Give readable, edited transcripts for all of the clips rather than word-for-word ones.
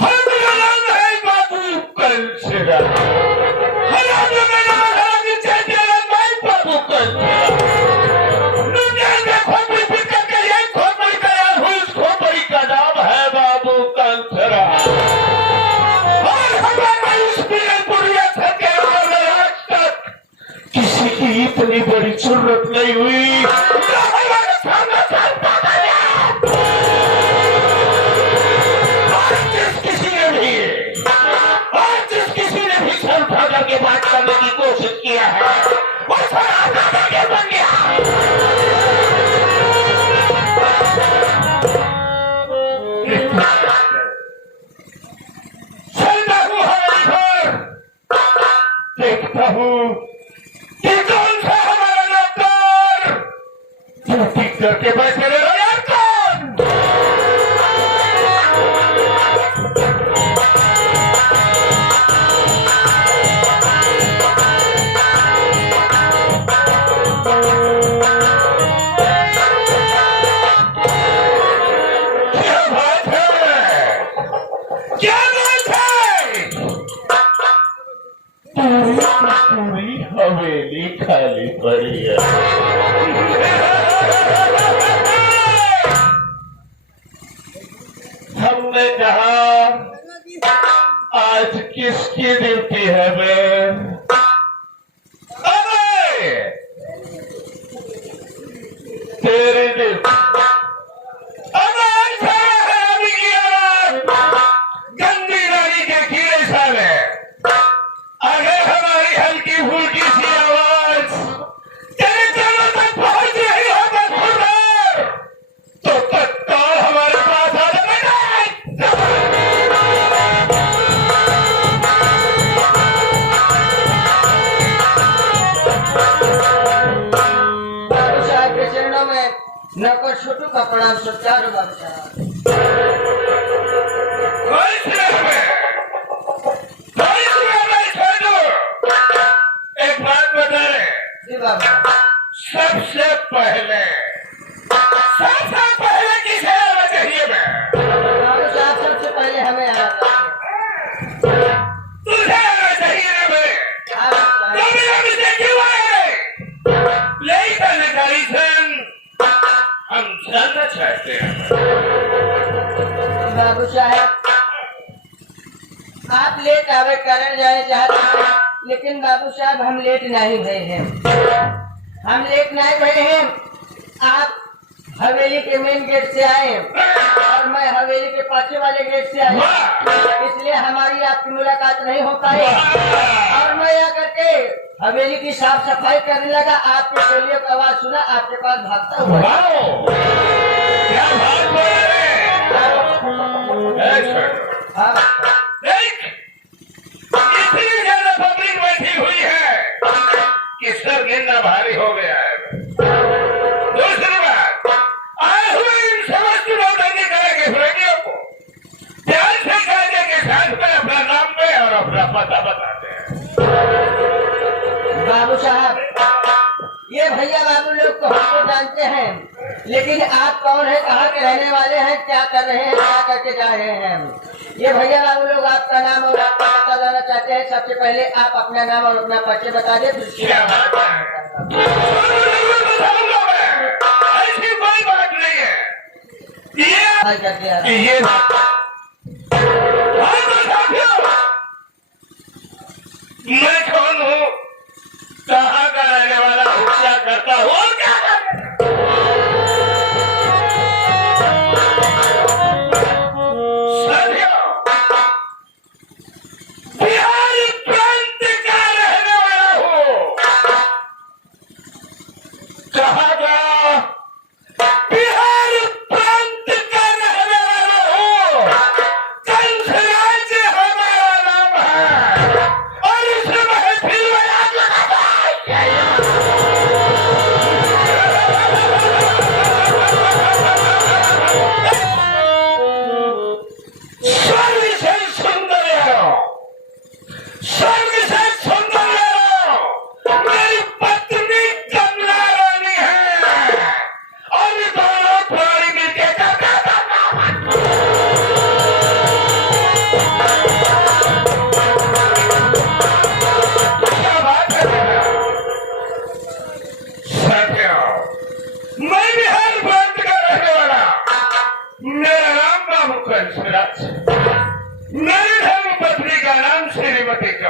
हमारा नाम है बाबू कंसरा। बाबू कंसरा खोपड़ी का नाम है बाबू कंसरा। और हमारा इस बुढ़िया के आज तक किसी की इतनी बड़ी जरूरत नहीं हुई। के बात करने की कोशिश किया है वो बन गया। चलता हूँ हमारे घर, देखता हूँ कि कौन सा हमारा नौकर जो ठीक करके बैठे रहे। पूरी हवेली खाली पड़ी है। हमने कहा आज किसकी ड्यूटी है बे? तेरी ड्यूटी। गंदी नाली के कीड़े साले अगर हमारी हल्की फुल्की सी आवाज तेरे कानों तक पहुंच रही हो तो तत्काल हमारे पास आ जाए। साहब के चरणों में नौकर छोटू का प्रणाम सत्कार बादशाह। एक बात बता रहे जी बाबा। सबसे पहले किसे आना चाहिए? मैं बाबू साहब सबसे पहले हमें आना चाहिए। तुझे आना चाहिए ना भाई। हम जानना चाहते हैं बाबू साहब आप लेट आवे करण जाने चाहते हैं, लेकिन बाबू साहब हम लेट नहीं भरे हैं। हम लेट नहीं भरे हैं। आप हवेली के मेन गेट से आए और मैं हवेली के पाछे वाले गेट से आया, इसलिए हमारी आपकी मुलाकात नहीं हो पाई। और मैं आकर के हवेली की साफ सफाई करने लगा, आपके गोलियों की आवाज सुना, आपके पास भागता हुआ। क्या बात बोल रहे हाँ इतनी ज्यादा पब्लिक बैठी हुई है कि सर गिरना भारी हो गया है। दूसरी बात, आए हुए इन समस्त नौटंकी करेंगे प्रेमियों को ध्यान से कहने के साथ में अपना नाम पे और अपना पता बताते हैं। बाबू साहब ये भैया बाबू लोग को हमको जानते हैं, लेकिन आप कौन है, कहाँ के रहने वाले हैं, क्या कर रहे हैं, क्या करके जा रहे हैं? ये भैया बाबू लोग आपका नाम और आपका पता जानना चाहते हैं। सबसे पहले आप अपना नाम और अपना परिचय बता दें। क्या बात है? ऐसी कोई बात नहीं है। ये मैं कौन हूँ, कहाँ का रहने वाला हूँ, क्या करता हूँ और क्या बिहार प्रांत का रहने वाला हूँ। कहाँ का? बिहार प्रांत का रहने वाला हूँ। कंस राज्य हमारा नाम है और इस महफिल में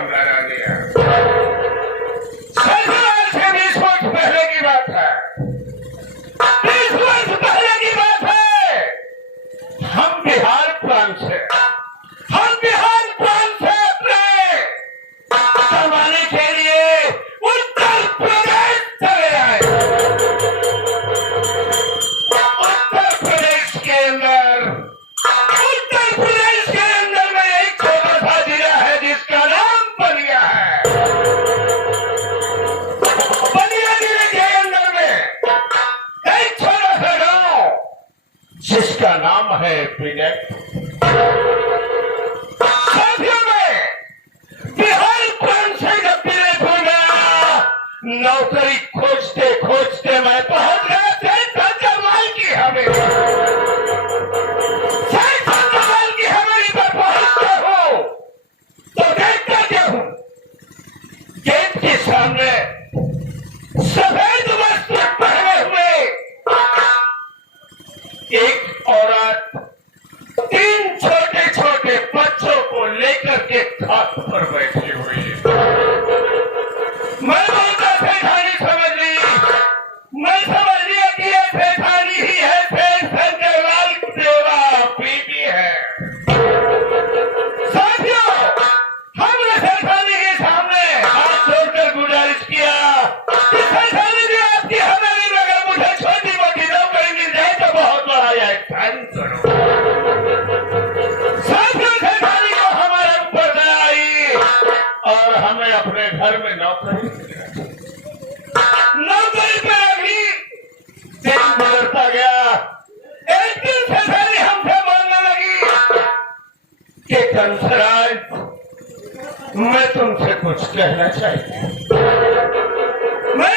हमला आ गया। 20 वर्ष पहले की बात है, 20 वर्ष पहले की बात है। हम बिहार प्रांत से अपने कमाने के लिए उत्तर प्रदेश चले आए। उत्तर प्रदेश के अंदर में एक छोटा सा जिला है जिसका नाम बलिया है। बलिया जिले के अंदर में एक छोटा सा गांव जिसका नाम है विजयपुर। साथियों में बिहार प्रांत से जब विजयपुर गया, नौकरी खोजते खोजते मैं पहुंच गया सेठ की हवेली। सेठ की हवेली पर पहुंचता हूं तो देखता क्या हूं, गेट के सामने सफेद वस्त्र पहने हुए एक औरत 3 छोटे छोटे बच्चों को लेकर के खाट पर बैठी हुई है। मैं बोलता सेठानी समझ ली, मैं समझ लिया कि ये सेठानी ही है, सेठ शंकरलाल देवा बीबी है। साथियों, हमने सेठानी के सामने हाथ जोड़कर गुजारिश किया कि सेठानी जी आपकी हवेली में अगर मुझे छोटी मोटी नौकरी मिल जाए तो बहुत बड़ा एहसान करो। साथियों, सेठानी को हमारे ऊपर दया आई और हमें अपने घर में नौकरी पे अभी दिन गुजरता गया। एक दिन सेठानी हमसे बोलने लगी कि कंसराज, मैं तुमसे कुछ कहना चाहिए। मैं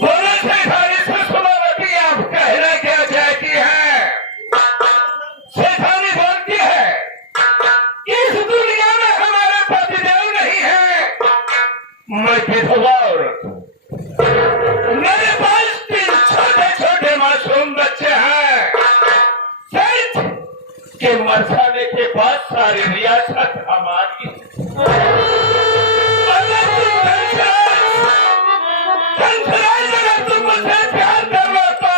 बोला सेठानी सुषमावती, आप कहना क्या चाहती है? सेठानी बोलती है कि इस दुनिया में हमारे पतिदेव नहीं है, मैं विधवा औरत हूं, मेरे पास 3 छोटे छोटे मासूम बच्चे हैं। सेठ के मर जाने के बाद सारी रियासत हमारी। अगर तुम मुझसे प्यार कर लो तो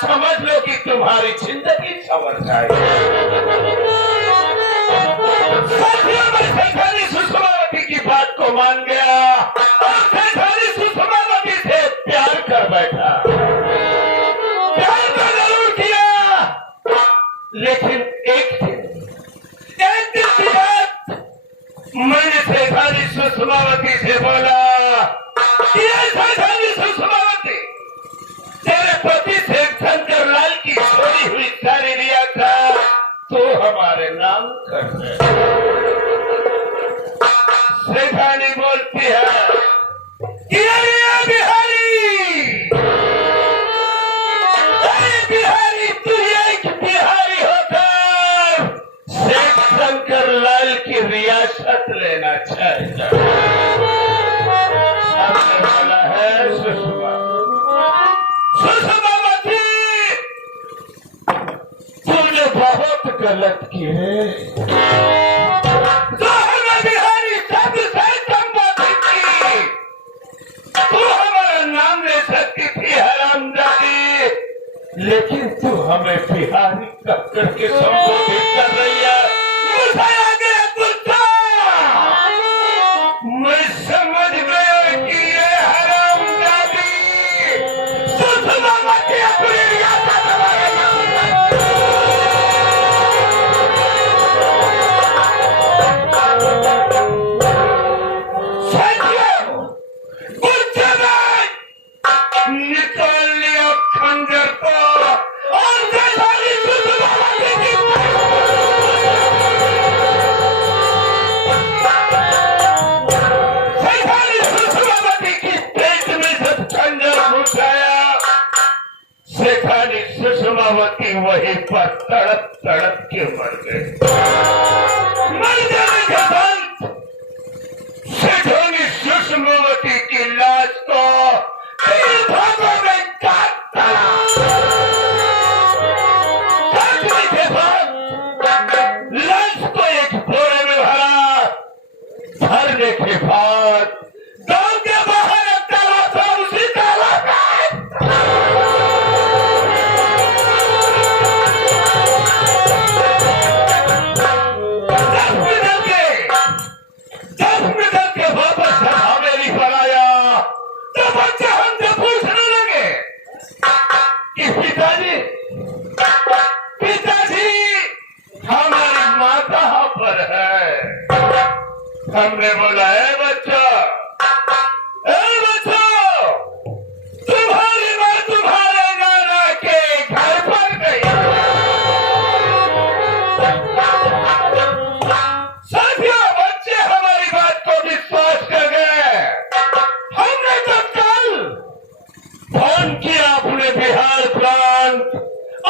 समझ लो कि तुम्हारी जिंदगी संवर जाएगी। साथियों, मैं सेठानी सुषमावती की बात को मान गया और सेठानी सुषमावती से प्यार कर बैठा। प्यार तो जरूर किया, लेकिन एक दिन की बात मैंने सेठानी सुषमावती से बोला कि सेठानी सुषमावती, तेरे पति से शंकरलाल की छोड़ी हुई सारी रियासत तो हमारे नाम कर दे। सेठानी बोलती है कि अरे बिहारी, तू एक बिहारी होकर सेठ शंकरलाल की रियासत लेना चाहता है। सुषमावती, तूने बहुत गलत की है। तो हमें बिहारी शब्द से संबोधित की, तू हमारा नाम ले सकती थी हरामजादी, लेकिन तू हमें बिहारी कक्कड़ के संबोधित कर रही है। मुझे आ गया गुस्सा, मैं समझ गया कि ये हरामजादी सुषमावती अपनी रियासत हमारे नाम निकाल लिया खंजर को और सेठानी सुषमावती की पेट में जब खंजर घुसाया, सेठानी सुषमावती वहीं पर तड़प तड़प के मर गए। मर जाने के बाद सेठानी सुषमावती की लाश को 3 भागों में काट डाला। काटने के बाद लाश को एक बोरे में भरा हमने बोला है बच्चा, तुम्हारी माँ तुम्हारे नाना के घर पर गई। साथियों, बच्चे हमारी बात को विश्वास कर गए। हमने तो कल फोन किया अपने बिहार प्रांत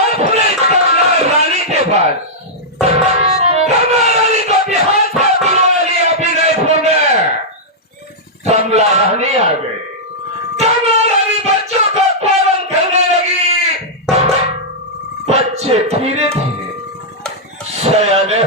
अपने कमला रानी के पास। कमला रानी को बिहार से बुलवा लिया विनयपुर में। कमला रानी आ गई। कमला रानी बच्चों को पालन करने लगी। बच्चे धीरे धीरे सयाने